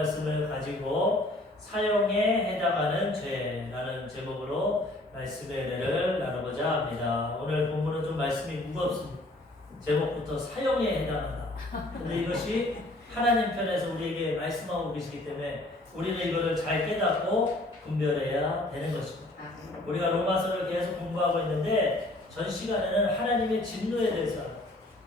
말씀을 가지고 사형에 해당하는 죄라는 제목으로 말씀의 은혜를 나누고자 합니다. 오늘 본문은 좀 말씀이 무겁습니다. 제목부터 사형에 해당한다. 근데 이것이 하나님 편에서 우리에게 말씀하고 계시기 때문에 우리는 이거를 잘 깨닫고 분별해야 되는 것입니다. 우리가 로마서를 계속 공부하고 있는데 전 시간에는 하나님의 진노에 대해서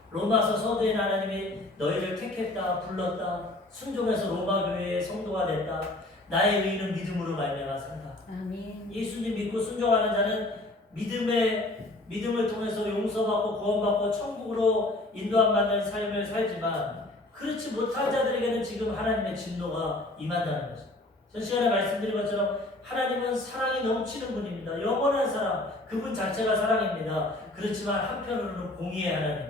로마서 서두에 하나님이 너희를 택했다, 불렀다, 순종해서 로마 교회의 성도가 됐다. 나의 의인은 믿음으로 말미암아 산다. 아멘. 예수님 믿고 순종하는 자는 믿음을 통해서 용서받고 구원받고 천국으로 인도함받는 삶을 살지만 그렇지 못한 자들에게는 지금 하나님의 진노가 임한다는 것입니다. 전 시간에 말씀드린 것처럼 하나님은 사랑이 넘치는 분입니다. 영원한 사랑, 그분 자체가 사랑입니다. 그렇지만 한편으로는 공의의 하나님,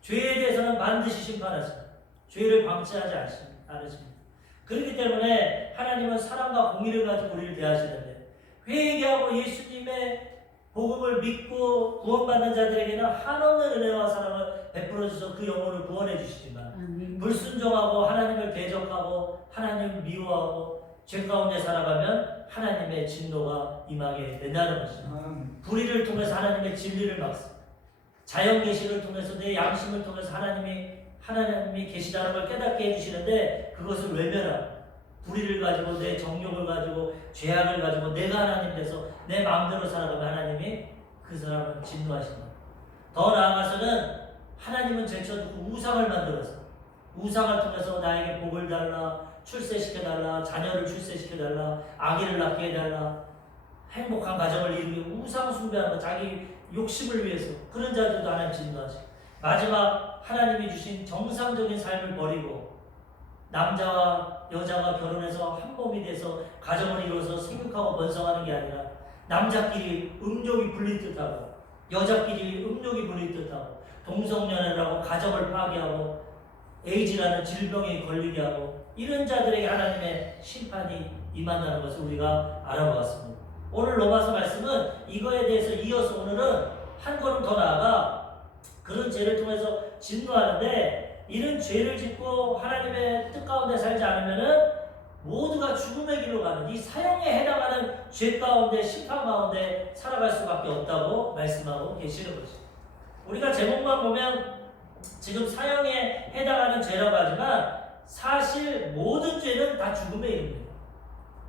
죄에 대해서는 반드시 심판하십니다. 죄를 방치하지 않으십니다. 그렇기 때문에 하나님은 사랑과 공의를 가지고 우리를 대하시는데 회개하고 예수님의 복음을 믿고 구원받는 자들에게는 한없는 은혜와 사랑을 베풀어 주셔서 그 영혼을 구원해 주시지만 불순종하고 하나님을 대적하고 하나님을 미워하고 죄 가운데 살아가면 하나님의 진노가 임하게 된다는 것입니다. 불의를 통해서 하나님의 진리를 막습니다. 자연 계시를 통해서 내 양심을 통해서 하나님이 계시다는 걸 깨닫게 해주시는데 그것을 외면하고 불의를 가지고 내 정욕을 가지고 죄악을 가지고 내가 하나님 돼서 내 마음대로 살아가면 하나님이 그 사람을 진노하신다. 더 나아가서는 하나님은 제쳐두고 우상을 만들어서 우상을 통해서 나에게 복을 달라, 출세시켜달라, 자녀를 출세시켜달라, 아기를 낳게 해달라, 행복한 가정을 이루기 우상 숭배하는 자기 욕심을 위해서 그런 자들도 하나님 진노하시고 마지막 하나님이 주신 정상적인 삶을 버리고 남자와 여자가 결혼해서 한 몸이 돼서 가정을 이루어서 생육하고 번성하는 게 아니라 남자끼리 음욕이 불릴 듯하고 여자끼리 음욕이 불릴 듯하고 동성연애라고 가정을 파괴하고 에이즈라는 질병에 걸리게 하고 이런 자들에게 하나님의 심판이 임한다는 것을 우리가 알아보았습니다. 오늘 로마서 말씀은 이거에 대해서 이어서 오늘은 한 걸음 더 나아가 그런 죄를 통해서 진노하는데 이런 죄를 짓고 하나님의 뜻 가운데 살지 않으면은 모두가 죽음의 길로 가는 이 사형에 해당하는 죄 가운데 심판 가운데 살아갈 수밖에 없다고 말씀하고 계시는 것입니다. 우리가 제목만 보면 지금 사형에 해당하는 죄라고 하지만 사실 모든 죄는 다 죽음의 이름입니다.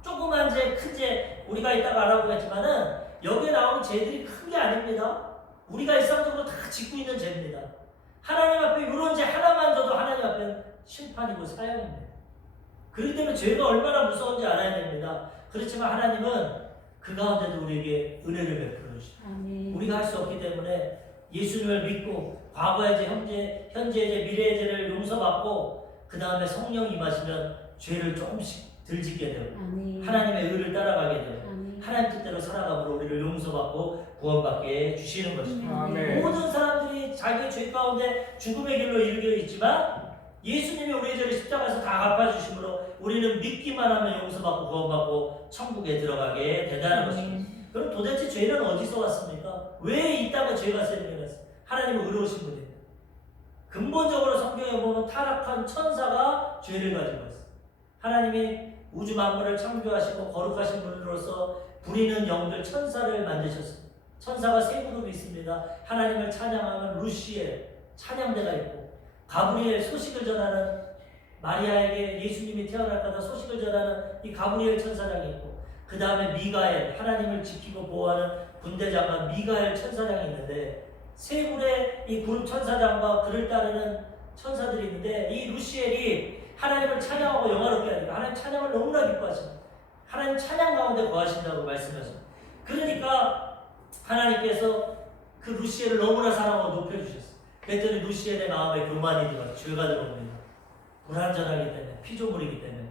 조그만 죄, 큰 죄 우리가 이따가 알아보겠지만은 여기에 나오는 죄들이 큰 게 아닙니다. 우리가 일상적으로 다 짓고 있는 죄입니다. 하나님 앞에 이런 죄 하나만 져도 하나님 앞에 심판이고 사형입니다. 그렇기 때문에 죄가 얼마나 무서운지 알아야 됩니다. 그렇지만 하나님은 그 가운데도 우리에게 은혜를 베풀어 주십니다. 우리가 할 수 없기 때문에 예수님을 믿고 과거의 죄, 현재의 죄, 미래의 죄를 용서받고 그 다음에 성령이 임하시면 죄를 조금씩 덜 짓게 되고 하나님의 의를 따라가게 되고 하나님 뜻대로 살아감으로 우리를 용서받고 구원받게 해주시는 것입니다. 모든 사람들이 자기의 죄 가운데 죽음의 길로 이르게 있지만 예수님이 우리의 죄를 십자가에서 다 갚아주심으로 우리는 믿기만 하면 용서받고 구원받고 천국에 들어가게 된다는 것입니다. 그럼 도대체 죄는 어디서 왔습니까? 왜 이 땅에 죄가 생겨났어요? 하나님은 의로우신 분입니다. 근본적으로 성경에 보면 타락한 천사가 죄를 가지고 있어요. 하나님이 우주 만물을 창조하시고 거룩하신 분으로서 부리는 영들 천사를 만드셨습니다. 천사가 세 그룹이 있습니다. 하나님을 찬양하는 루시엘 찬양대가 있고 가브리엘 소식을 전하는 마리아에게 예수님이 태어날 거다 소식을 전하는 이 가브리엘 천사장이 있고 그 다음에 미가엘 하나님을 지키고 보호하는 군대장관 미가엘 천사장이 있는데 세 그룹의 이 그룹 천사장과 그를 따르는 천사들이 있는데 이 루시엘이 하나님을 찬양하고 영화롭게 하니까 하나님 찬양을 너무나 기뻐하십니다. 하나님 찬양 가운데 거하신다고 말씀하십니다. 그러니까 하나님께서 그 루시엘을 너무나 사랑하고 높여주셨어요. 그랬더니 루시엘의 마음에 교만이 들어가서 죄가 들어옵니다. 불완전하기 때문에 피조물이기 때문에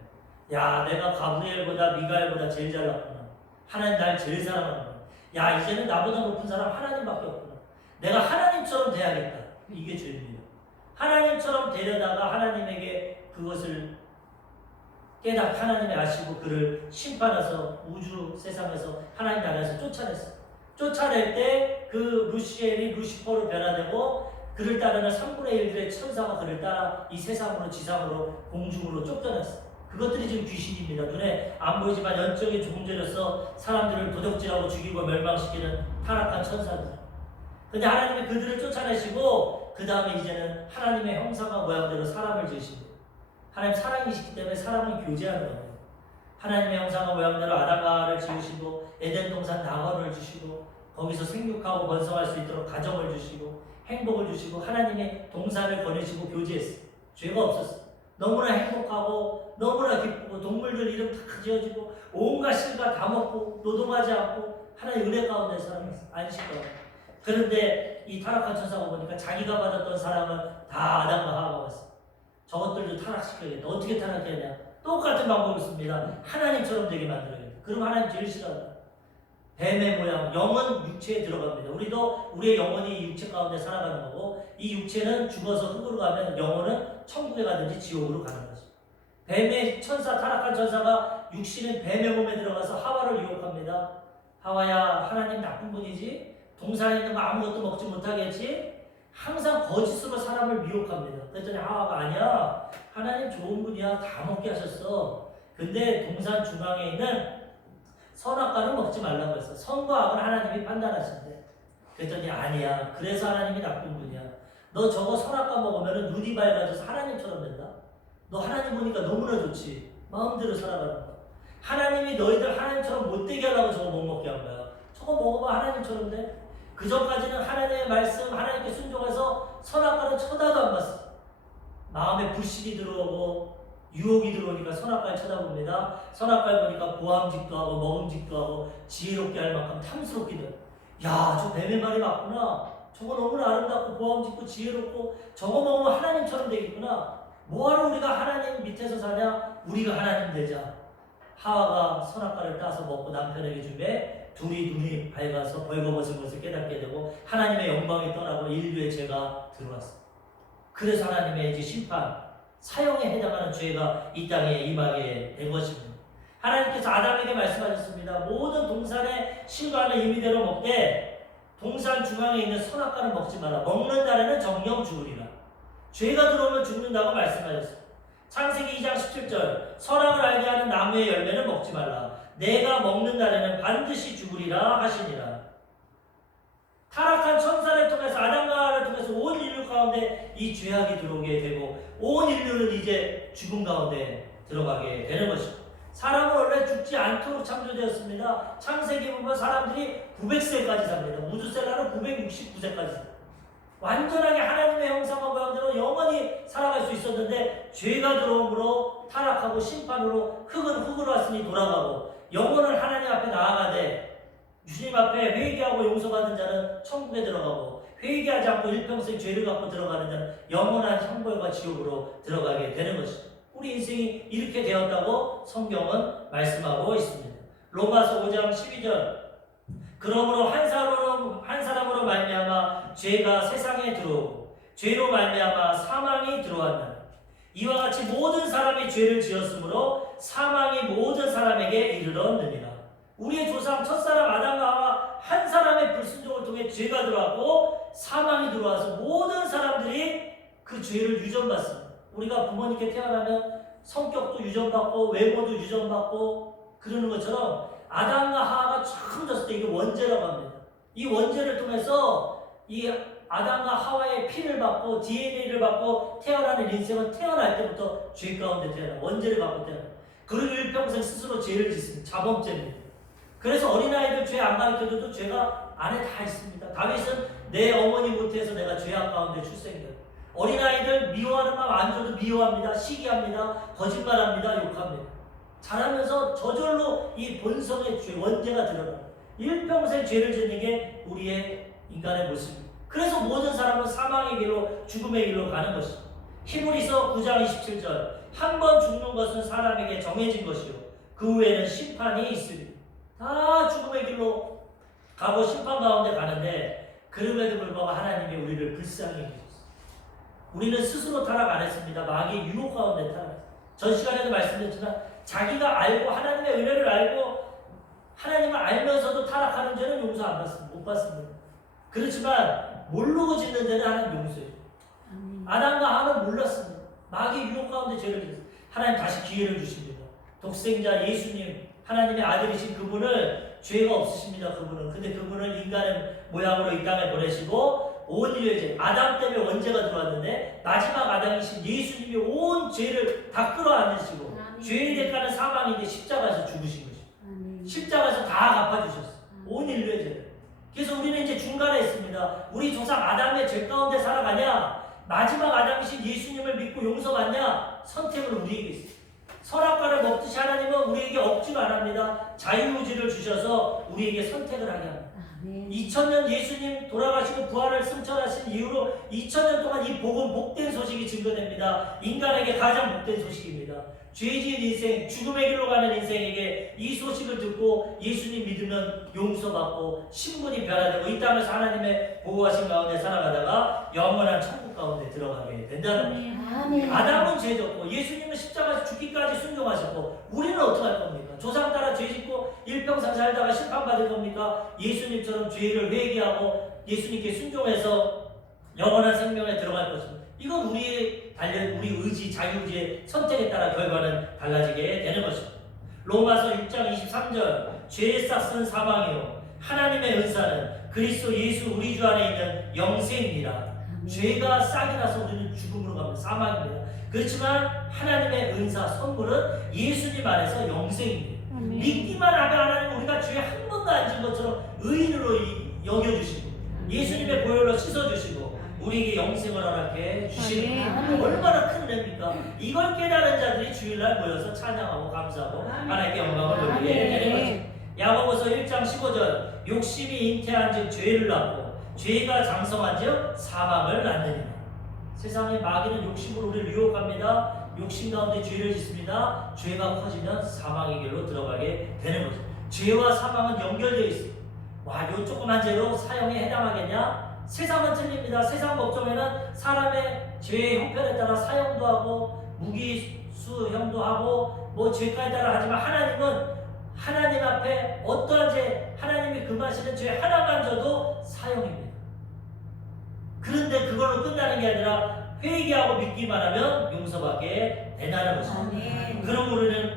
야 내가 가브리엘보다 미가엘보다 제일 잘났구나. 하나님 날 제일 사랑하는구나. 야 이제는 나보다 높은 사람 하나님밖에 없구나. 내가 하나님처럼 돼야겠다. 이게 죄입니다. 하나님처럼 되려다가 하나님에게 그것을 하나님이 아시고 그를 심판해서 우주 세상에서 하나님 나라에서 쫓아냈어요. 쫓아낼 때 그 루시엘이 루시퍼로 변화되고 그를 따르는 3분의 1들의 천사가 그를 따라 이 세상으로 지상으로 공중으로 쫓겨났어요. 그것들이 지금 귀신입니다. 눈에 안 보이지만 영적인 종들로서 사람들을 도적질하고 죽이고 멸망시키는 타락한 천사들. 근데 하나님이 그들을 쫓아내시고 그 다음에 이제는 하나님의 형상과 모양대로 사람을 지으시고 하나님 사랑이시기 때문에 사람을 교제하는 거예요. 하나님의 형상과 모양대로 아담과를 지으시고 에덴 동산 낙원을 주시고 거기서 생육하고 번성할 수 있도록 가정을 주시고 행복을 주시고 하나님의 동산을 거느시고 교제했어요. 죄가 없었어요. 너무나 행복하고 너무나 기쁘고 동물들 이름 다 지어지고 온갖 실과 다 먹고 노동하지 않고 하나님 은혜 가운데 살아갔어요. 안식 가운데. 그런데 이 타락한 천사가 보니까 자기가 받았던 사랑은 다 아담과 하와가 왔어요. 저것들도 타락시켜야겠다. 어떻게 타락해야 되냐? 똑같은 방법을 씁니다. 하나님처럼 되게 만들어야겠다. 그럼 하나님 제일 싫어한다. 뱀의 모양, 영은 육체에 들어갑니다. 우리도 우리의 영혼이 육체 가운데 살아가는 거고 이 육체는 죽어서 흙으로 가면 영혼은 천국에 가든지 지옥으로 가는 것입니다. 뱀의 천사, 타락한 천사가 육신은 뱀의 몸에 들어가서 하와를 유혹합니다. 하와야, 하나님 나쁜 분이지? 동산에 있는 거 아무것도 먹지 못하겠지? 항상 거짓으로 사람을 미혹합니다. 그랬더니 하와가 아니야. 하나님 좋은 분이야. 다 먹게 하셨어. 근데 동산 중앙에 있는 선악과는 먹지 말라고 했어. 선과 악을 하나님이 판단하신대. 그랬더니 아니야. 그래서 하나님이 나쁜 분이야. 너 저거 선악과 먹으면 눈이 밝아져서 하나님처럼 된다. 너 하나님 보니까 너무나 좋지. 마음대로 살아가는 거야. 하나님이 너희들 하나님처럼 못되게 하려고 저거 못 먹게 한 거야. 저거 먹어봐 하나님처럼 돼. 그 전까지는 하나님의 말씀, 하나님께 순종해서 선악과는 쳐다도 안 봤어. 마음에 불신이 들어오고 유혹이 들어오니까 선악과를 쳐다봅니다. 선악과를 보니까 보암직도 하고 먹음직도 하고 지혜롭게 할 만큼 탐스럽게 돼요. 야, 저 뱀의 말이 맞구나. 저거 너무나 아름답고 보암직고 지혜롭고 저거 먹으면 하나님처럼 되겠구나. 뭐하러 우리가 하나님 밑에서 사냐? 우리가 하나님 되자. 하와가 선악과를 따서 먹고 남편에게 주매 둘이 눈이 밝아서 벌거벗은 것을 깨닫게 되고 하나님의 영광이 떠나고 인류의 죄가 들어왔습니다. 그래서 하나님의 이제 심판, 사형에 해당하는 죄가 이 땅에 임하게 된 것입니다. 하나님께서 아담에게 말씀하셨습니다. 모든 동산의 실과는 임의대로 먹되 동산 중앙에 있는 선악과는 먹지 마라. 먹는 날에는 정령 죽으리라. 죄가 들어오면 죽는다고 말씀하셨습니다. 창세기 2장 17절 선악을 알게 하는 나무의 열매는 먹지 말라. 내가 먹는 날에는 반드시 죽으리라 하시니라. 타락한 천사를 통해서 아담과 하와를 통해서 온 인류 가운데 이 죄악이 들어오게 되고 온 인류는 이제 죽음 가운데 들어가게 되는 것입니다. 사람은 원래 죽지 않도록 창조되었습니다. 창세기 보면 사람들이 900세까지 삽니다. 우주셀라는 969세까지 삽니다. 완전하게 하나님의 형상과 모양대로 영원히 살아갈 수 있었는데 죄가 들어옴으로 타락하고 심판으로 흙은 흙으로 왔으니 돌아가고 영혼을 하나님 앞에 나아가되 주님 앞에 회개하고 용서받은 자는 천국에 들어가고 회개하지 않고 일평생 죄를 갖고 들어가는 자는 영원한 형벌과 지옥으로 들어가게 되는 것입니다. 우리 인생이 이렇게 되었다고 성경은 말씀하고 있습니다. 로마서 5장 12절 그러므로 한 사람으로 말미암아 죄가 세상에 들어오고 죄로 말미암아 사망이 들어왔나니 이와 같이 모든 사람이 죄를 지었으므로 사망이 모든 사람에게 이르렀느니라. 우리의 조상 첫사람 아담과 하와 한 사람의 불순종을 통해 죄가 들어왔고 사망이 들어와서 모든 사람들이 그 죄를 유전받습니다. 우리가 부모님께 태어나면 성격도 유전받고 외모도 유전받고 그러는 것처럼 아담과 하와가 처음 졌을 때 이게 원죄라고 합니다. 이 원죄를 통해서 이 아담과 하와의 피를 받고 DNA를 받고 태어나는 인생은 태어날 때부터 죄 가운데 태어나 원죄를 받고 태어나. 그리고 일평생 스스로 죄를 짓습니다. 자범죄입니다. 그래서 어린아이들 죄 안 가르쳐줘도 죄가 안에 다 있습니다. 다윗은 내 어머니 못해서 내가 죄악 가운데 출생했다. 어린아이들 미워하는 마음 안 줘도 미워합니다. 시기합니다. 거짓말합니다. 욕합니다. 자라면서 저절로 이 본성의 죄, 원죄가 들어가요. 일평생 죄를 짓는 게 우리의 인간의 모습입니다. 그래서 모든 사람은 사망의 길로 죽음의 길로 가는 것입니다. 히브리서 9장 27절 한 번 죽는 것은 사람에게 정해진 것이요 그 후에는 심판이 있으리. 다 죽음의 길로 가고 심판 가운데 가는데 그럼에도 불구하고 하나님이 우리를 불쌍히 해주셨어요. 우리는 스스로 타락 안 했습니다. 마귀의 유혹 가운데 타락. 전 시간에도 말씀드렸지만 자기가 알고 하나님의 은혜를 알고 하나님을 알면서도 타락하는 죄는 용서 안 받습니다. 못 받습니다. 그렇지만 모르고 짓는 죄는 하나님 용서해요. 아담과 하와는 몰랐습니다. 마귀의 유혹 가운데 죄를 짓었어요. 하나님 다시 기회를 주십니다. 독생자 예수님, 하나님의 아들이신 그분을 죄가 없으십니다. 그분은. 근데 그분을 인간의 모양으로 이 땅에 보내시고 온 인류의 아담 때문에 원죄가 들어왔는데 마지막 아담이신 예수님이 온 죄를 다 끌어안으시고 죄의 대가는 사망인데 십자가에서 죽으신 것입니다. 십자가에서 다 갚아주셨어요. 온 인류의 죄를. 그래서 우리는 이제 중간에 있습니다. 우리 조상 아담의 죄 가운데 살아가냐, 마지막 아담이신 예수님을 믿고 용서받냐, 선택을 우리에게 있습니다. 선악과를 먹듯이 하나님은 우리에게 억지로 안 합니다. 자유의지를 주셔서 우리에게 선택을 하게 합니다. 2000년 예수님 돌아가시고 부활을 승천하신 이후로 2000년 동안 이 복음, 복된 소식이 증거됩니다. 인간에게 가장 복된 소식입니다. 죄 지은 인생, 죽음의 길로 가는 인생에게 이 소식을 듣고 예수님 믿으면 용서받고 신분이 변화되고 이 땅에서 하나님의 보호하신 가운데 살아가다가 영원한 천국 가운데 들어가게 된다는 거죠. 아담은 죄 졌고 예수님은 십자가에서 죽기까지 순종하셨고 우리는 어떻게 할 겁니까? 조상 따라 죄 짓고 일평생 살다가 심판받을 겁니까? 예수님처럼 죄를 회개하고 예수님께 순종해서 영원한 생명에 들어갈 것입니다. 이건 우리 의지, 자유의지의 선택에 따라 결과는 달라지게 되는 것입니다. 로마서 6장 23절 죄의 싹은 사망이요 하나님의 은사는 그리스도 예수 우리 주 안에 있는 영생입니다. 죄가 싹이 나서 우리는 죽음으로 갑니다. 사망입니다. 그렇지만 하나님의 은사, 선물은 예수님 안에서 영생입니다. 믿기만 하면 하나님 우리가 죄에 한 번도 안 진 것처럼 의인으로 여겨주시고 예수님의 보혈로 씻어주시고 우리에게 영생을 허락해 주시는 얼마나 큰 은혜입니까? 이걸 깨달은 자들이 주일날 모여서 찬양하고 감사하고 하나님께 영광을 돌리게 되는 것입니다. 야고보서 1장 15절 욕심이 잉태한즉 죄를 낳고 죄가 장성한즉 사망을 낳느니라. 세상의 마귀는 욕심으로 우리를 유혹합니다. 욕심 가운데 죄를 짓습니다. 죄가 커지면 사망의 길로 들어가게 되는 거죠. 죄와 사망은 연결되어 있습니다. 와, 요 조그만 죄로 사형에 해당하겠냐? 세상은 틀립니다. 세상 법정에는 사람의 죄의 형편에 따라 사형도 하고 무기수형도 하고 뭐 죄까지 따라 하지만 하나님은 하나님 앞에 어떠한 죄, 하나님이 금하시는 죄 하나만 져도 사형입니다. 그런데 그걸로 끝나는 게 아니라 회개하고 믿기만 하면 용서받게 된다는 것입니다. 그럼 우리는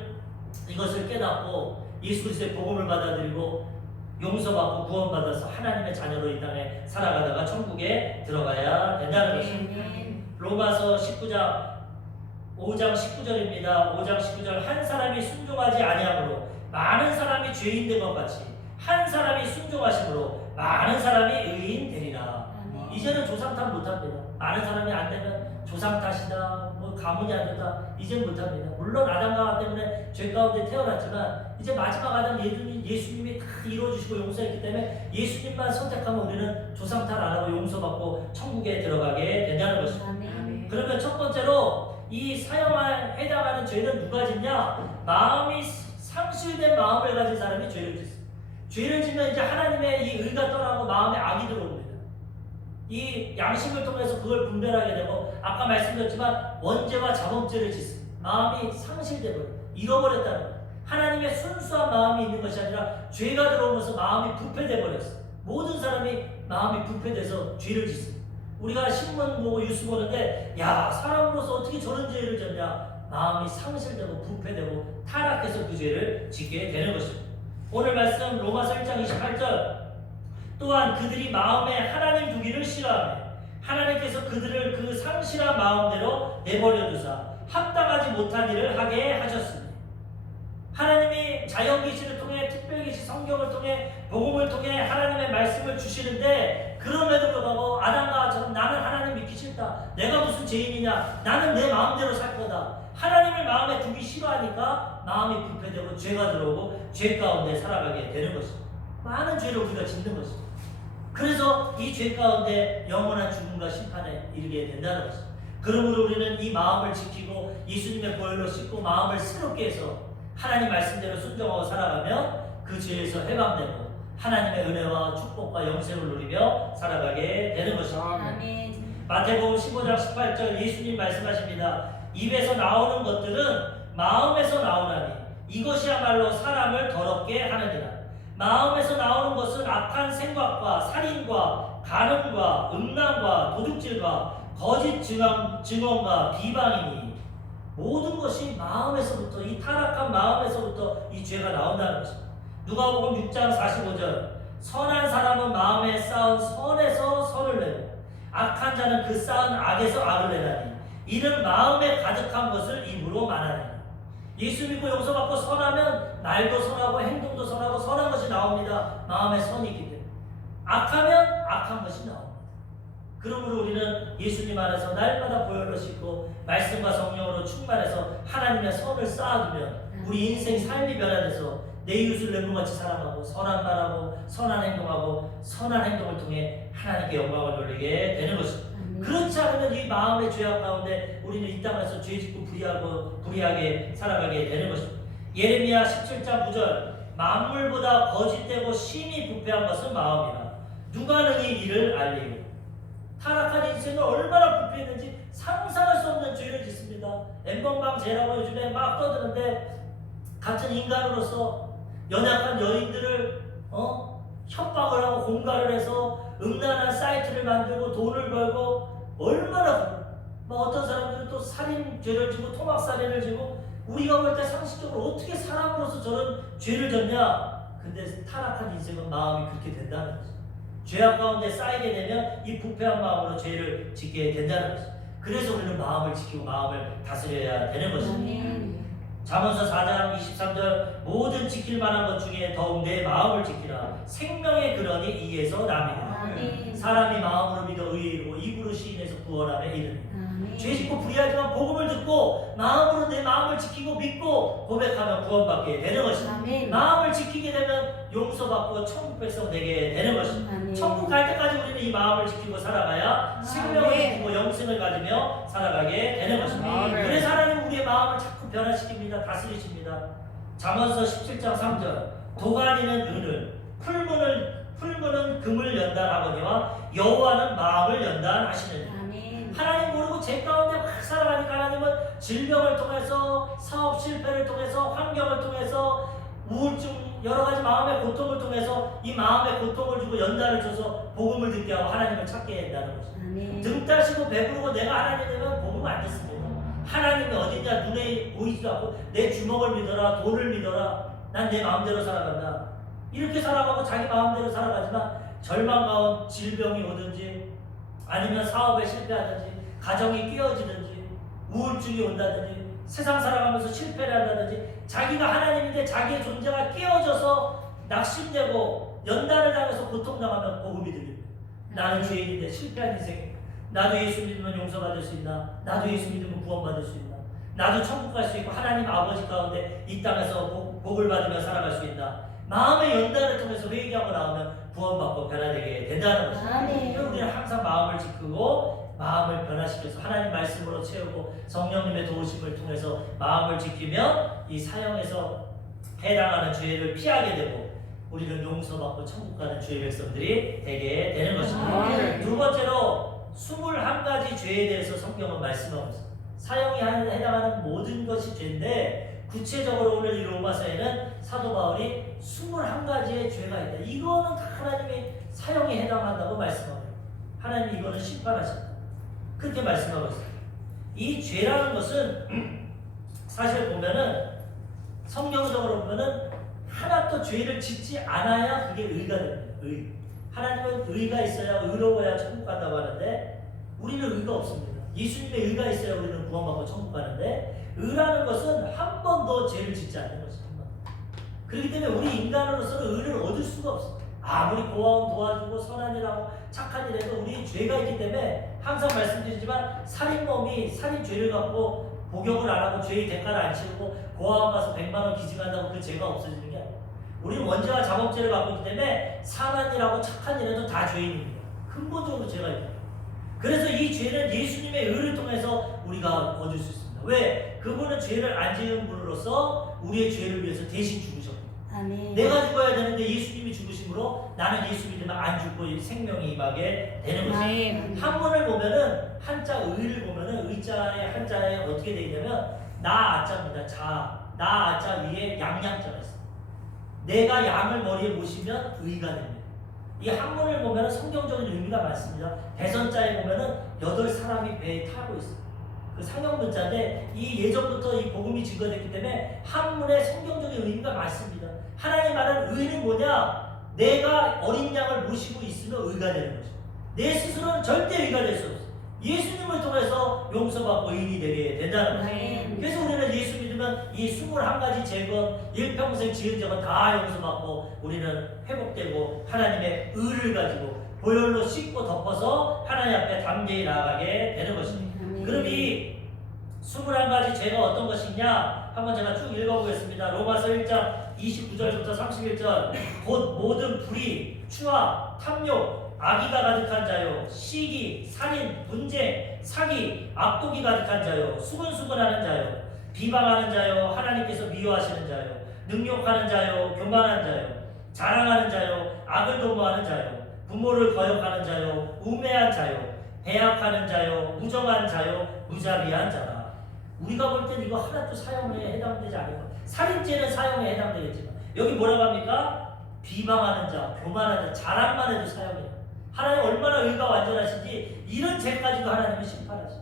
이것을 깨닫고 예수 그리스도의 복음을 받아들이고 용서받고 구원받아서 하나님의 자녀로 이 땅에 살아가다가 천국에 들어가야 된다는 것입니다. 로마서 5장 19절입니다. 5장 19절 한 사람이 순종하지 아니함으로 많은 사람이 죄인 된 것 같이 한 사람이 순종하심으로 많은 사람이 의인 되리라. 이제는 조상 탓 못합니다. 많은 사람이 안 되면 조상 탓이다, 뭐 가문이 안 된다, 이제는 못합니다. 물론 아담과 하와 때문에 죄 가운데 태어났지만 이제 마지막 아담 예수님이 다 이루어주시고 용서했기 때문에 예수님만 선택하면 우리는 조상 탓 안 하고 용서받고 천국에 들어가게 된다는 것입니다. 그러면 첫 번째로 이 사형에 해당하는 죄는 누가 짓냐? 마음이 상실된 마음을 가진 사람이 죄를 짓습니다. 죄를 짓면 이제 하나님의 이 의가 떠나고 마음에 악이 들어옵니다. 이 양심을 통해서 그걸 분별하게 되고 아까 말씀드렸지만 원죄와 자범죄를 짓습니다. 마음이 상실되고 잃어버렸다는 거예요. 하나님의 순수한 마음이 있는 것이 아니라 죄가 들어오면서 마음이 부패돼 버렸어요. 모든 사람이 마음이 부패돼서 죄를 짓습니다. 우리가 신문 보고 뉴스 보는데 야, 사람으로서 어떻게 저런 죄를 졌냐? 마음이 상실되고 부패되고 타락해서 그 죄를 짓게 되는 것입니다. 오늘 말씀 로마서 1장 28절 또한 그들이 마음에 하나님 두기를 싫어하며 하나님께서 그들을 그 상실한 마음대로 내버려 두사 합당하지 못한 일을 하게 하셨습니다. 하나님이 자연계시를 통해 특별계시 성경을 통해 복음을 통해 하나님의 말씀을 주시는데 그럼에도 불구하고 아담과 저는 나는 하나님 믿기 싫다. 내가 무슨 죄인이냐. 나는 내 마음대로 살 거다. 하나님을 마음에 두기 싫어하니까 마음이 부패되고 죄가 들어오고 죄 가운데 살아가게 되는 것입니다. 많은 죄를 우리가 짓는 것입니다. 그래서 이 죄 가운데 영원한 죽음과 심판에 이르게 된다는 것입니다. 그러므로 우리는 이 마음을 지키고 예수님의 보혈로 씻고 마음을 새롭게 해서 하나님 말씀대로 순종하고 살아가면 그 죄에서 해방되고 하나님의 은혜와 축복과 영생을 누리며 살아가게 되는 것입니다. 아멘. 마태복음 15장 18절 예수님 말씀하십니다. 입에서 나오는 것들은 마음에서 나오나니 이것이야말로 사람을 더럽게 하느니라. 마음에서 나오는 것은 악한 생각과 살인과 간음과 음란과 도둑질과 거짓 증언과 비방이니 모든 것이 마음에서부터, 이 타락한 마음에서부터 이 죄가 나온다는 것입니다. 누가복음 6장 45절, 선한 사람은 마음에 쌓은 선에서 선을 내고 악한 자는 그 쌓은 악에서 악을 내나니 이는 마음에 가득한 것을 입으로 말하니. 예수 믿고 용서받고 선하면 말도 선하고 행동도 선하고 선한 것이 나옵니다. 마음에 선이 있기 때문에. 악하면 악한 것이 나옵니다. 그러므로 우리는 예수님 안에서 날마다 보혈로 씻고 말씀과 성령으로 충만해서 하나님의 선을 쌓아두면 우리 인생 삶이 변화돼서 내 이웃을 내 몸같이 사랑하고 선한 말하고 선한 행동하고 선한 행동을 통해 하나님께 영광을 돌리게 되는 것입니다. 그렇지 않으면 이 마음의 죄악 가운데 우리는 이 땅에서 죄짓고 불의하게 살아가게 되는 것입니다. 예레미야 17장 9절, 만물보다 거짓되고 심히 부패한 것은 마음이라 누가 능히 이를 알리요. 타락한 인생은 얼마나 부패했는지 상상할 수 없는 죄를 짓습니다. 엠번방 죄라고 요즘에 막 떠드는데 같은 인간으로서 연약한 여인들을 협박을 하고 공갈을 해서 음란한 사이트를 만들고 돈을 벌고 얼마나 어떤 사람들은 또 살인죄를 지고 토막살인을 지고 우리가 볼 때 상식적으로 어떻게 사람으로서 저런 죄를 졌냐. 근데 타락한 인생은 마음이 그렇게 된다는 거죠. 죄악 가운데 쌓이게 되면 이 부패한 마음으로 죄를 짓게 된다는 거죠. 그래서 우리는 마음을 지키고 마음을 다스려야 되는 것입니다. 잠언서 4장 23절, 모든 지킬 만한 것 중에 더욱 내 마음을 지키라. 생명의 근원이 이에서 남이라. 사람이 마음으로 믿어 의이르고 입으로 시인해서 구원함에 이르니. 죄짓고 불의하지만 복음을 듣고 마음으로 내 마음을 지키고 믿고 고백하면 구원받게 되는 것입니다. 마음을 지키게 되면 용서받고 천국 백성 되게 되는 것입니다. 천국 갈 때까지 우리는 이 마음을 지키고 살아가야 생명을 지키고 영생을 가지며 살아가게 되는 것입니다. 그래서 하나님 우리의 마음을 자꾸 변화시킵니다. 다스리십니다. 잠언서 17장 3절, 도가니는 은을, 풀무는 금을 연단하거니와 여호와는 마음을 연단하시느니라. 하나님 모르고 죄 가운데 막 살아가니까 하나님은 질병을 통해서, 사업 실패를 통해서, 환경을 통해서, 우울증, 여러 가지 마음의 고통을 통해서 이 마음의 고통을 주고 연단을 줘서 복음을 듣게 하고 하나님을 찾게 한다는 것입니다. 등 따시고 배부르고 내가 하나님 되면 복음 안 듣습니다. 하나님이 어딨냐 눈에 보이지도 않고 내 주먹을 믿어라, 돈을 믿어라, 난 내 마음대로 살아간다. 이렇게 살아가고 자기 마음대로 살아가지만 절망 가운 질병이 오든지 아니면 사업에 실패하든지 가정이 깨어지든지 우울증이 온다든지 세상 살아가면서 실패를 한다든지 자기가 하나님인데 자기의 존재가 깨어져서 낙심되고 연단을 당해서 고통당하면 복음이 들립니다. 나는 죄인인데 실패한 인생, 나도 예수 믿으면 용서받을 수 있나? 나도 예수 믿으면 구원받을 수 있나? 나도 천국 갈 수 있고 하나님 아버지 가운데 이 땅에서 복을 받으며 살아갈 수 있나? 마음의 연단을 통해서 회개하고 나오면 구원받고 변화되게 된다는 것입니다. 우리는 항상 마음을 지키고 마음을 변화시켜서 하나님 말씀으로 채우고 성령님의 도우심을 통해서 마음을 지키면 이 사형에서 해당하는 죄를 피하게 되고 우리는 용서받고 천국 가는 주의 백성들이 되게 되는 것입니다. 두 번째로 21가지 죄에 대해서 성경은 말씀하고 있습니다. 사형에 해당하는 모든 것이 죄인데 구체적으로 오늘 이 로마서에는 사도 바울이 21가지의 죄가 있다. 이거는 다 하나님의 사형에 해당한다고 말씀하고 있습니다. 하나님 이거는 심판하신다. 그렇게 말씀하고 있습니다. 이 죄라는 것은 사실 보면은 성경적으로 보면은 하나도 죄를 짓지 않아야 그게 의가 됩니다. 하나님은 의가 있어야 의로워야 천국 간다고 하는데 우리는 의가 없습니다. 예수님의 의가 있어야 우리는 구원받고 천국 가는데 의라는 것은 한 번도 죄를 짓지 않는 것입니다. 그렇기 때문에 우리 인간으로서는 의를 얻을 수가 없습니다. 아무리 고아원 도와주고 선한 일하고 착한 일해도 우리 죄가 있기 때문에 항상 말씀드리지만 살인범이 살인죄를 갖고 복역을 안 하고 죄의 대가를 안 치르고 고아원 가서 100만 원 기증한다고 그 죄가 없어지는 게 아니에요. 우리는 원죄와 자범죄를 갖고 있기 때문에 선한 일하고 착한 일해도 다 죄인입니다. 근본적으로 죄가 있다. 그래서 이 죄는 예수님의 의를 통해서 우리가 얻을 수 있습니다. 왜? 그분은 죄를 안 지은 분으로서 우리의 죄를 위해서 대신 죽으셨고 내가 죽어야 되는데 예수님이 죽으심으로 나는 예수 믿으면 안 죽고 생명이 임하게 되는 것입니다. 한문을 보면은 한자 의를 보면은 의자의 한자에 어떻게 되어 있냐면 나아자입니다. 나 아자 위에 양양자가 있습니다. 내가 양을 머리에 모시면 의가 됩니다. 이 한문을 보면은 성경적인 의미가 많습니다. 대선자에 보면은 8사람이 배에 타고 있습니다. 그 상형 문자인데 이 예전부터 이 복음이 증거됐기 때문에 한문에 성경적인 의미가 많습니다. 하나님 말하는 의는 뭐냐? 내가 어린 양을 모시고 있으면 의가 되는 거죠. 내 스스로는 절대 의가 될 수 없어. 예수님을 통해서 용서받고 의인이 되게 된다는 거죠. 그래서 우리는 예수 믿으면 이 21가지 죄건 일평생 지은 죄건 다 용서받고 우리는 회복되고 하나님의 의를 가지고 보혈로 씻고 덮어서 하나님 앞에 담대히 나아가게 되는 것입니다. 그럼 이 21가지 죄가 어떤 것이냐? 한번 제가 쭉 읽어보겠습니다. 로마서 1장 29절부터 31절. 곧 모든 불의, 추악, 탐욕, 악의가 가득한 자요, 시기, 살인, 분쟁, 사기, 악독이 가득한 자요, 수근수근하는 자요, 비방하는 자요, 하나님께서 미워하시는 자요, 능욕하는 자요, 교만한 자요, 자랑하는 자요, 악을 도모하는 자요, 부모를 거역하는 자요, 우매한 자요, 배약하는 자요, 무정한 자요, 무자비한 자다. 우리가 볼 땐 이거 하나도 사형에 해당되지 않을 것. 살인죄는 사형에 해당되겠지만 여기 뭐라고 합니까? 비방하는 자, 교만하는 자, 자랑만 해도 사형이에요. 하나님 얼마나 의가 완전하신지 이런 죄까지도 하나님은 심판하셔.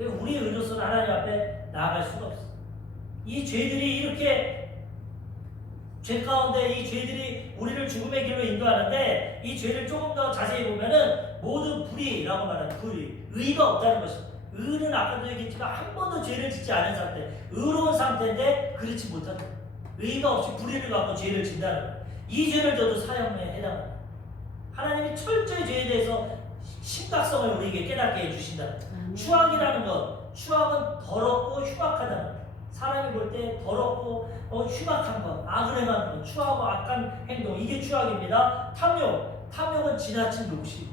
우리의 의로서는 하나님 앞에 나아갈 수가 없어. 이 죄들이 이렇게 죄 가운데 이 죄들이 우리를 죽음의 길로 인도하는데 이 죄를 조금 더 자세히 보면은 모든 불의라고 말하는 불의, 의가 없다는 것입니다. 의는 아까도 얘기했지만 한 번도 죄를 짓지 않은 상태, 의로운 상태인데 그렇지 못한다. 의가 없이 불의를 갖고 죄를 진다는 거예요. 이 죄를 져도 사형에 해당합니다. 하나님이 철저히 죄에 대해서 심각성을 우리에게 깨닫게 해주신다. 추악이라는 것, 추악은 더럽고 흉악하다는 것. 사람이 볼 때 더럽고 흉악한 것, 악을 행하는 것, 추하고 악한 행동, 이게 추악입니다. 탐욕, 탐욕은 지나친 욕심.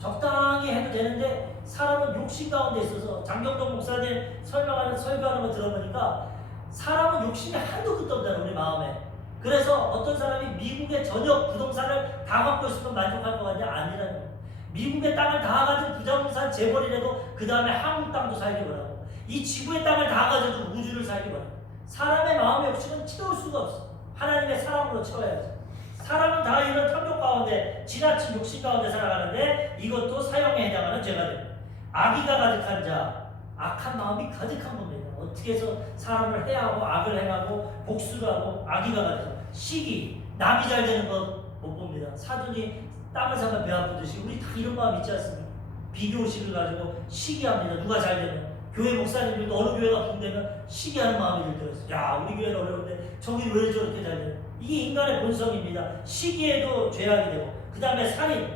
적당히 해도 되는데 사람은 욕심 가운데 있어서 장경동 목사님 설교하는 거 들어보니까 사람은 욕심이 한도 끝도 없다는 우리 마음에. 그래서 어떤 사람이 미국의 전역 부동산을 다 갖고 있으면 만족할 것 같냐? 아니라는 거예요. 미국의 땅을 다 가지고 부동산 재벌이라도 그 다음에 한국 땅도 살기 바라고 이 지구의 땅을 다 가져도 우주를 살기 바라고. 사람의 마음의 욕심은 채울 수가 없어. 하나님의 사랑으로 채워야지. 사람은 다 이런 탐욕 가운데 지나친 욕심 가운데 살아가는데 이것도 사형에 해당하는 죄가 됩니다. 악의가 가득한 자, 악한 마음이 가득한 겁니다. 어떻게 해서 사람을 해하고 악을 행하고 복수를 하고 악의가 가득한 시기, 남이 잘 되는 것 못 봅니다. 사돈이 땅을 사면 배 아프듯이 우리 다 이런 마음 있지 않습니까? 비교의식을 가지고 시기합니다. 누가 잘 되면. 교회 목사님들도 어느 교회가 붕되면 시기하는 마음이 들어요. 야, 우리 교회는 어려운데 저기 왜 저렇게 잘 되냐. 이게 인간의 본성입니다. 시기에도 죄악이 되고 그 다음에 살인.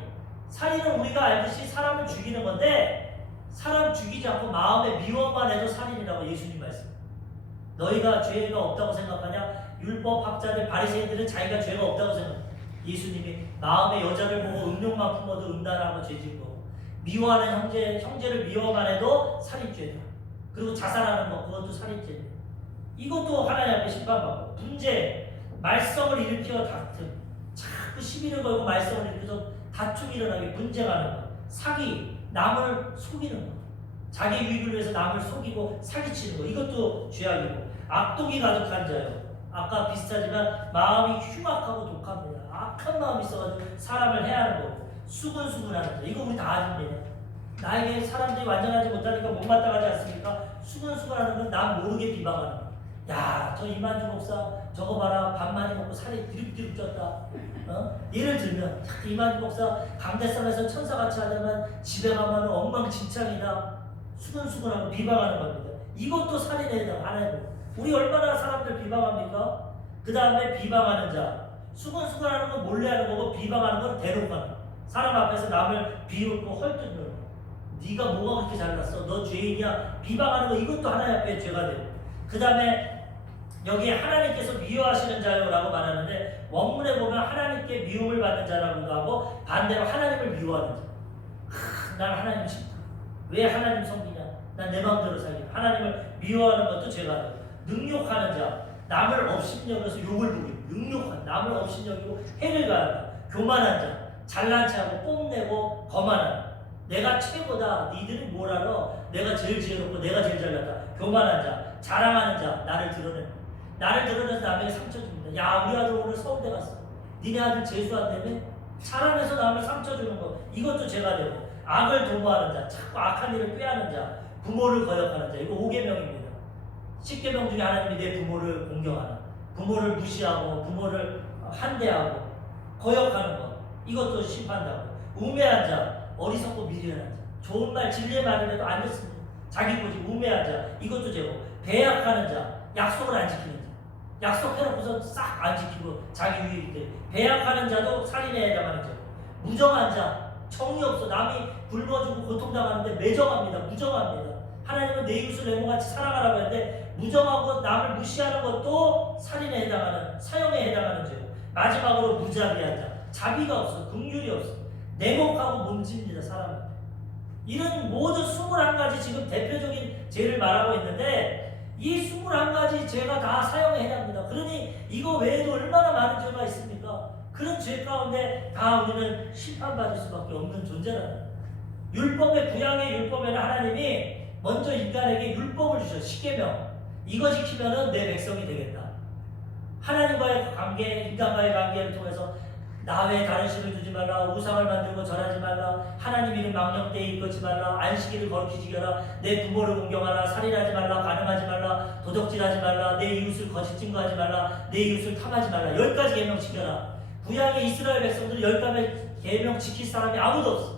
살인은 우리가 알듯이 사람을 죽이는 건데 사람 죽이지 않고 마음에 미워만 해도 살인이라고 예수님 말씀. 너희가 죄가 없다고 생각하냐? 율법학자들 바리새인들은 자기가 죄가 없다고 생각해. 예수님이 마음에 여자를 보고 음욕만 품어도 음란하고 죄진 거. 미워하는 형제를 미워만 해도 살인죄다. 그리고 자살하는 거 그것도 살인죄다. 이것도 하나님 앞에 심판받고. 분쟁, 말썽을 일으켜 다툼. 자꾸 시비를 걸고 말썽을 일으켜서 다툼이 일어나게 분쟁하는 거. 사기, 남을 속이는 거. 자기 유익을 위해서 남을 속이고 사기치는 거. 이것도 죄악이고. 악독이 가득한 자요. 아까 비슷하지만 마음이 흉악하고 독합니다. 악한 마음이 있어가지고 사람을 해하는 거고. 수근수근하는 자. 이거 우리 다 아십니다. 나에게 사람들이 완전하지 못하니까 못마땅하지 않습니까? 수근수근하는 건 남 모르게 비방하는 거. 야, 저 이만주 목사 저거 봐라. 밥 많이 먹고 살이 드립드립 쪘다. 예를 들면 이만주 목사 강대상에서 천사같이 하다만 집에 가면 엉망진창이다. 수근수근하고 비방하는 겁니다. 이것도 살인에 해당하는 거예요. 우리 얼마나 사람들 비방합니까? 그 다음에 비방하는 자. 수근수근하는 건 몰래 하는 거고 비방하는 건 대놓고 하는 거. 사람 앞에서 남을 비웃고 헐뜯는 거. 네가 뭐가 그렇게 잘났어? 너 죄인이야? 비방하는 거 이것도 하나님 앞에 죄가 되고. 그 다음에 여기에 하나님께서 미워하시는 자요 라고 말하는데 원문에 보면 하나님께 미움을 받는 자라고도 하고 반대로 하나님을 미워하는 자. 난 하나님 싫다. 왜 하나님 섬기냐? 난 내 마음대로 살기. 하나님을 미워하는 것도 죄가 되고. 능욕하는 자. 남을 업신여겨서 욕을 부리고 능욕한 남을 업신여기고 해를 가한다. 교만한 자. 잘난 체하고 뽐내고 거만한. 내가 최고다. 니들이 뭘 알아? 내가 제일 지혜롭고 내가 제일 잘났다. 교만한 자. 자랑하는 자. 나를 드러내. 나를 드러내서 남에게 상처 줍니다. 야, 우리 아들 오늘 서울대 갔어. 니네 아들 재수한다며? 자랑해서 남을 상처 주는 거. 이것도 죄가 되고. 악을 도모하는 자. 자꾸 악한 일을 꾀하는 자. 부모를 거역하는 자. 이거 5계명입니다. 10계명 중에 하나님이 내 부모를 공경하라. 부모를 무시하고 부모를 한대하고 거역하는 것. 이것도 심판다고. 우매한 자, 어리석고 미련한 자. 좋은 말, 진리의 말을 해도 안 듣습니다. 자기 고집, 우매한 자. 이것도 죄고. 배약하는 자, 약속을 안 지키는 자. 약속해놓고서 싹 안 지키고 자기 유익이 돼. 배약하는 자도 살인에 해당하는 자. 무정한 자, 정이 없어. 남이 굶어주고 고통당하는데 매정합니다. 무정합니다. 하나님은 내 이웃을 내 몸같이 사랑하라고 했는데 무정하고 남을 무시하는 것도 살인에 해당하는, 사형에 해당하는 죄고. 마지막으로 무자비한 자, 자비가 없어. 긍휼이 없어. 냉혹하고 몸집니다. 사람은. 이런 모든 21가지 지금 대표적인 죄를 말하고 있는데 이 21가지 죄가 다 사형에 해당합니다. 그러니 이거 외에도 얼마나 많은 죄가 있습니까? 그런 죄 가운데 다 우리는 심판받을 수밖에 없는 존재라는 거예요. 율법의 구약의 율법에는 하나님이 먼저 인간에게 율법을 주셔. 10계명. 이거 지키면은 내 백성이 되겠다. 하나님과의 관계, 인간과의 관계를 통해서 나 외에 다른 신을 두지 말라, 우상을 만들고 절하지 말라, 하나님 이름 망령되이 일컫지 말라, 안식일을 거룩히 지켜라, 내 부모를 공경하라, 살인하지 말라, 간음하지 말라, 도둑질하지 말라, 내 이웃을 거짓 증거하지 말라, 내 이웃을 탐하지 말라. 10가지 계명 지켜라. 구약의 이스라엘 백성들 10가지 계명 지킬 사람이 아무도 없어.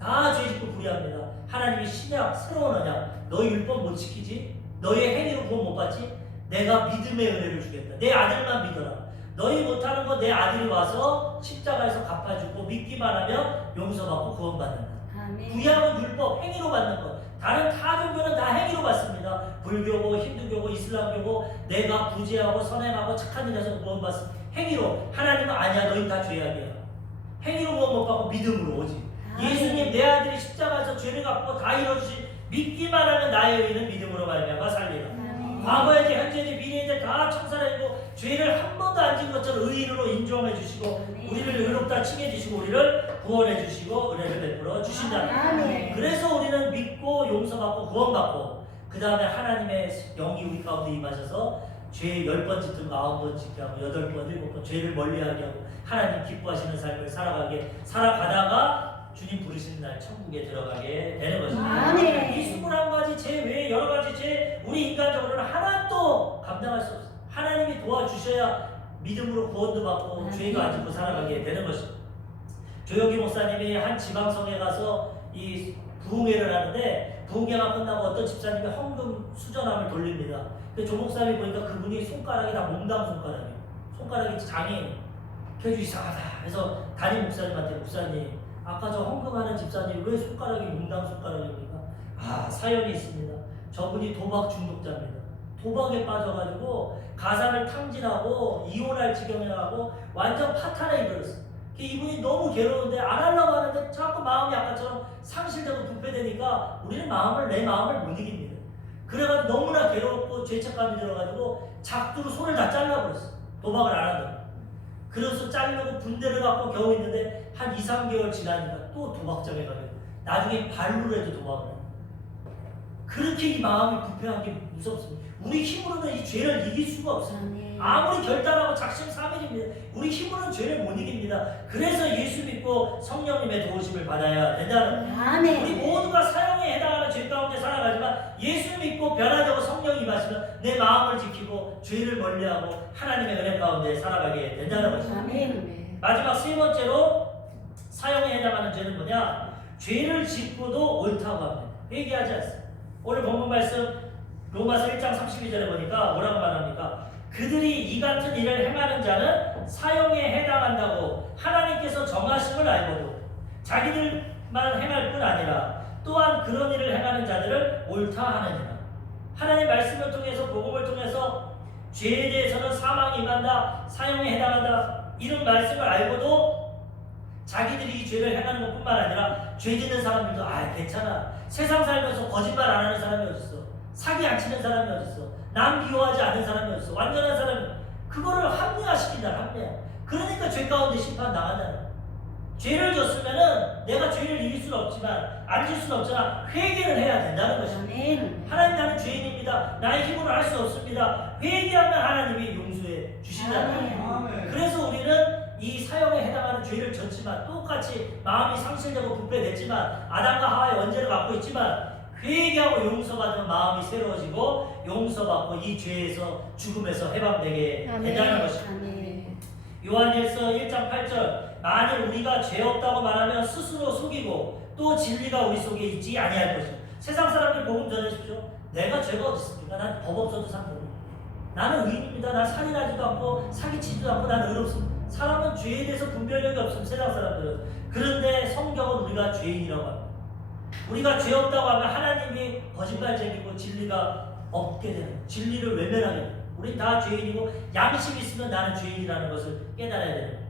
다 죄짓고 불의합니다. 하나님이 신약, 새로운 언약, 너희 율법 못 지키지? 너희의 행위로 구원 못 받지? 내가 믿음의 은혜를 주겠다. 내 아들만 믿어라. 너희 못하는 거 내 아들이 와서 십자가에서 갚아주고 믿기만 하면 용서받고 구원받는다. 아멘. 구약은 율법, 행위로 받는 것. 다른 타 종교는 다 행위로 받습니다. 불교고 힌두교고 이슬람교고 내가 부지하고 선행하고 착한 일에서 구원받습니다. 행위로. 하나님은 아니야. 너희 다 죄악이야. 행위로 구원 못 받고 믿음으로 오지. 예수님 내 아들이 십자가에서 죄를 갚고 다 이뤄주신 믿기만 하면 나의 의는 믿음으로 말미암아 살리라. 과거의 현재의 미래의 다 청산하고 죄를 한 번도 안 지은 것처럼 의인으로 인정해 주시고 우리를 의롭다 칭해 주시고 우리를 구원해 주시고 은혜를 베풀어 주신다. 그래서 우리는 믿고 용서받고 구원받고 그 다음에 하나님의 영이 우리 가운데 임하셔서 죄 10번 짓든 9번 짓게 하고 8번 7번 죄를 멀리하게 하고 하나님 기뻐하시는 삶을 살아가다가 주님 부르시는 날 천국에 들어가게 되는 것입니다. 이 21가지 죄 외에 여러 가지 죄 우리 인간적으로는 하나도 감당할 수 없어요. 하나님이 도와주셔야 믿음으로 구원도 받고 죄가 안 짓고 살아가게 되는 것입니다. 조영기 목사님이 한 지방성에 가서 이 부흥회를 하는데 부흥회가 끝나고 어떤 집사님이 헌금 수전함을 돌립니다. 조 목사님이 보니까 그분이 손가락이 다 몽당 손가락이에요. 손가락이 장애인. 그래서 이상하다. 그래서 담임 목사님한테 목사님 아까 저 헌금하는 집사님 왜 손가락이 몽당 손가락입니까? 아 사연이 있습니다. 저분이 도박 중독자입니다. 도박에 빠져가지고 가산을 탕진하고 이혼할 지경에 가고 완전 파탄에 이르렀어요. 이분이 너무 괴로운데 안 하려고 하는데 자꾸 마음이 아까처럼 상실되고 부패되니까 우리는 내 마음을 못 이깁니다. 그래가지고 너무나 괴롭고 죄책감이 들어가지고 작두로 손을 다 잘라버렸어. 도박을 안 하더라고. 그래서 자르고 분대를 갖고 겨우 있는데 한 2, 3개월 지나니까 또 도박장에 가요. 나중에 발로라도 도박을 해요. 그렇게 이 마음이 부패한 게 무섭습니다. 우리 힘으로는 이 죄를 이길 수가 없어요. 아무리 결단하고 작심삼일입니다. 우리 힘으로는 죄를 못 이깁니다. 그래서 예수 믿고 성령님의 도우심을 받아야 된다는 거예요. 우리 모두가 사형에 해당하는 죄 가운데 살아가지만 예수 믿고 변화되고 성령이 임하시면 내 마음을 지키고 죄를 멀리하고 하나님의 은혜 가운데 살아가게 된다는 것입니다. 마지막 세 번째로 사형에 해당하는 죄는 뭐냐? 죄를 짓고도 옳다고 합니다. 회개하지 않습니다. 오늘 본문 말씀 로마서 1장 32절에 보니까 뭐라고 말합니까? 그들이 이 같은 일을 행하는 자는 사형에 해당한다고 하나님께서 정하심을 알고도 자기들만 행할 뿐 아니라 또한 그런 일을 행하는 자들을 옳다 하느니라. 하나님의 말씀을 통해서 복음을 통해서 죄에 대해서는 사망이 임한다, 사형에 해당한다 이런 말씀을 알고도 자기들이 이 죄를 행하는 것뿐만 아니라 죄 짓는 사람들도 괜찮아. 세상 살면서 거짓말 안 하는 사람이 어딨어. 사기 안 치는 사람이 어딨어. 남 비호하지 않는 사람이 어딨어. 완전한 사람이 그거를 합리화시킨다. 합리화. 그러니까 죄 가운데 심판 나가잖아. 죄를 졌으면은 내가 죄를 이길 수는 없지만 앉을 수는 없잖아. 회개를 해야 된다는 것입니다. 하나님 나는 죄인입니다. 나의 힘으로 할 수 없습니다. 회개하면 하나님이 용서해 주신다는 거예요. 그래서 우리는 이 사형에 해당하는 죄를 졌지만 똑같이 마음이 상실되고 부패됐지만 아담과 하와의 원죄를 갖고 있지만 회개하고 용서받으면 마음이 새로워지고 용서받고 이 죄에서 죽음에서 해방되게 된다는 것입니다. 아멘. 요한일서 1장 8절 만일 우리가 죄 없다고 말하면 스스로 속이고 또 진리가 우리 속에 있지 아니할 것이요. 세상 사람들 복음 전하십시오. 내가 죄가 어디 있습니까? 난 법 없어도 상관없습니다. 나는 의인입니다. 난 살인하지도 않고 사기치지도 않고 나는 의롭습니다. 사람은 죄에 대해서 분별력이 없습니다. 세상 사람들은. 그런데 성경은 우리가 죄인이라고 합니다. 우리가 죄 없다고 하면 하나님이 거짓말쟁이고 진리가 없게 되는, 진리를 외면하게 되는. 우리 다 죄인이고 양심이 있으면 나는 죄인이라는 것을 깨달아야 되는 거예요.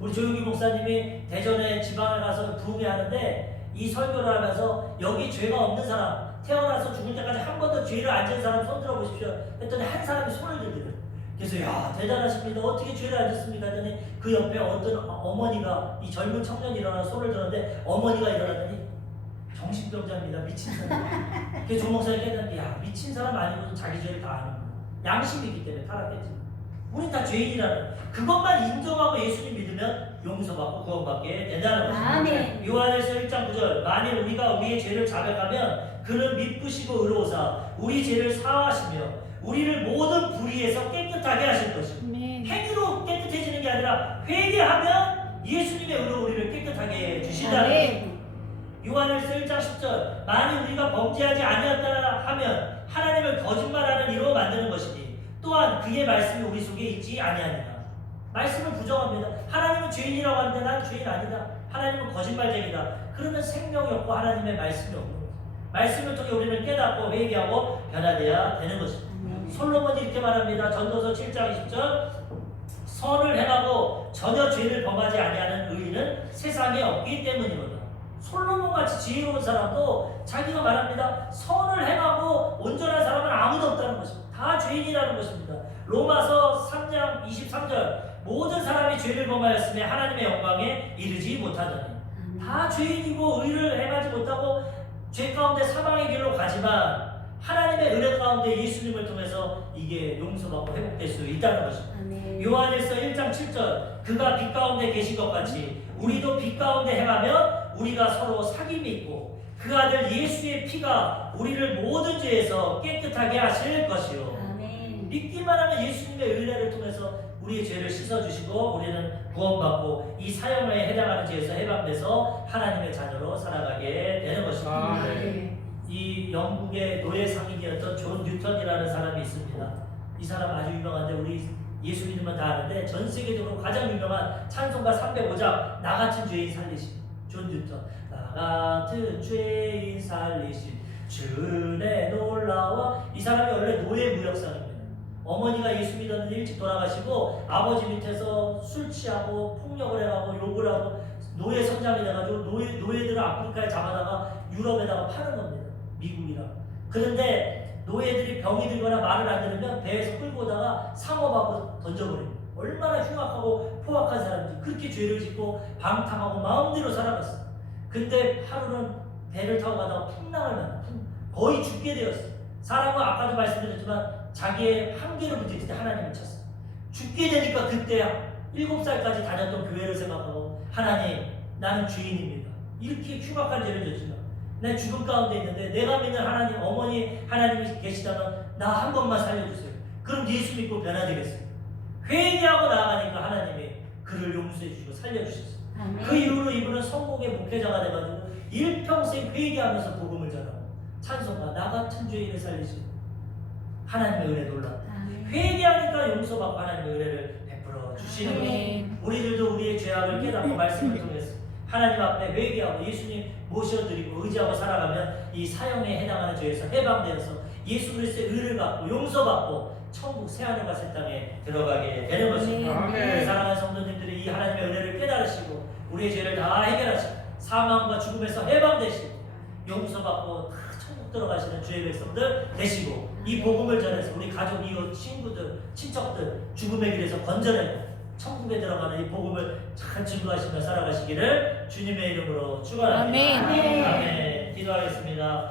우리 조용기 목사님이 대전에 지방에 가서 부흥회 하는데 이 설교를 하면서 여기 죄가 없는 사람, 태어나서 죽을 때까지 한 번도 죄를 안 지은 사람 손 들어보십시오 했더니 한 사람이 손을 들더래요. 그래서 야 대단하십니다. 어떻게 죄를 안 졌습니까? 했더니 그 옆에 어떤 어머니가, 이 젊은 청년이 일어나 손을 들었는데 어머니가 일어나더니 정신병자입니다. 미친 사람. 그래서 조 목사님이 깨닫는데 야 미친 사람 아니고도 자기 죄를 다 아는 거야. 양심이 있기 때문에 타락했지. 우린 다 죄인이라는 그것만 인정하고 예수님 믿으면 용서받고 구원받게 된다는 것입니다. 아멘. 요한일서 1장 9절 만일 우리가 우리의 죄를 자백하면 그는 미쁘시고 의로우사 우리 죄를 사하시며 우리를 모든 불의에서 깨끗하게 하실 것입니다. 행위로 깨끗해지는 게 아니라 회개하면 예수님의 의로 우리를 깨끗하게 해주신다는 것입니다. 요한일서 1장 10절 만일 우리가 범죄하지 아니었다 하면 하나님을 거짓말하는 이로 만드는 것이니 또한 그의 말씀이 우리 속에 있지 아니하니라. 말씀을 부정합니다. 하나님은 죄인이라고 하는데 난 죄인 아니다. 하나님은 거짓말쟁이다. 그러면 생명이 없고 하나님의 말씀이 없는 거죠. 말씀을 통해 우리는 깨닫고 회개하고 변화되어야 되는 것입니다. 솔로몬이 이렇게 말합니다. 전도서 7장 20절 선을 행하고 전혀 죄를 범하지 아니하는 의인은 세상에 없기 때문이로다. 솔로몬같이 지혜로운 사람도 자기가 말합니다. 선을 행하고 온전한 사람은 아무도 없다는 것입니다. 다 죄인이라는 것입니다. 로마서 3장 23절 모든 사람이 죄를 범하였으며 하나님의 영광에 이르지 못하더니 다 죄인이고 의를 행하지 못하고 죄 가운데 사망의 길로 가지만 하나님의 은혜 가운데 예수님을 통해서 이게 용서받고 회복될 수 있다는 것입니다. 요한일서 1장 7절 그가 빛 가운데 계신 것 같이 우리도 빛 가운데 행하면 우리가 서로 사귐이 있고 그 아들 예수의 피가 우리를 모든 죄에서 깨끗하게 하실 것이요. 믿기만 하면 예수님의 은혜를 통해서 우리의 죄를 씻어주시고 우리는 구원받고 이 사형에 해당하는 죄에서 해방돼서 하나님의 자녀로 살아가게 되는 것입니다. 이 영국의 노예 상인이었던 존 뉴턴이라는 사람이 있습니다. 이 사람 아주 유명한데 우리 예수 믿으면 다 아는데 전 세계적으로 가장 유명한 찬송가 305장 나 같은 죄인 살리신 존 뉴턴. 나 같은 죄인 살리신 주의 놀라워. 이 사람이 원래 노예 무역상입니다. 어머니가 예수 믿었는데 일찍 돌아가시고 아버지 밑에서 술 취하고 폭력을 해가고 욕을 하고 노예 성장이 돼가지고 노예들을 아프리카에 잡아다가 유럽에다가 파는 겁니다. 미국이랑. 그런데 노예들이 병이 들거나 말을 안 들으면 배에서 끌고 오다가 상어하고 던져버립니다. 얼마나 흉악하고 포악한 사람인지. 그렇게 죄를 짓고 방탕하고 마음대로 살아갔어요. 근데 하루는 배를 타고 가다가 풍랑을 만나 거의 죽게 되었어요. 사람은 아까도 말씀드렸지만 자기의 한계를 부딪힐 때 하나님을 쳤어요. 죽게 되니까 그때 7살까지 다녔던 교회를 생각하고 하나님 나는 죄인입니다. 이렇게 흉악한 죄를 졌지만 내 죽음 가운데 있는데 내가 믿는 하나님 어머니 하나님이 계시다면 나 한 번만 살려주세요. 그럼 예수 믿고 변화되겠어요. 회개하고 나아가니까 하나님이 그를 용서해 주시고 살려주셨어요. 그 이후로 이분은 성공의 목회자가 돼가지고 일평생 회개하면서 복음을 전하고 찬송가 나 같은 죄인을 살리시고 하나님의 은혜 놀랍다. 회개하니까 용서받고 하나님의 은혜를 베풀어 주시는 것입니다. 우리들도 우리의 죄악을 깨닫고 말씀을 통해서 하나님 앞에 회개하고 예수님 모셔드리고 의지하고 살아가면 이 사형에 해당하는 죄에서 해방되어서 예수 그리스도의 의를 받고 용서받고 천국 새하늘과 새 땅에 들어가게 되는 것입니다. 사랑하는 성도님들이 이 하나님의 은혜를 깨달으시고 우리의 죄를 다 해결하시고 사망과 죽음에서 해방되시고 용서받고 다 천국 들어가시는 주의 백성들 되시고 이 복음을 전해서 우리 가족, 이웃, 친구들, 친척들 죽음의 길에서 건져내고 천국에 들어가는 이 복음을 잘 증거하시며 살아가시기를 주님의 이름으로 축원합니다. 아멘. 아멘. 기도하겠습니다.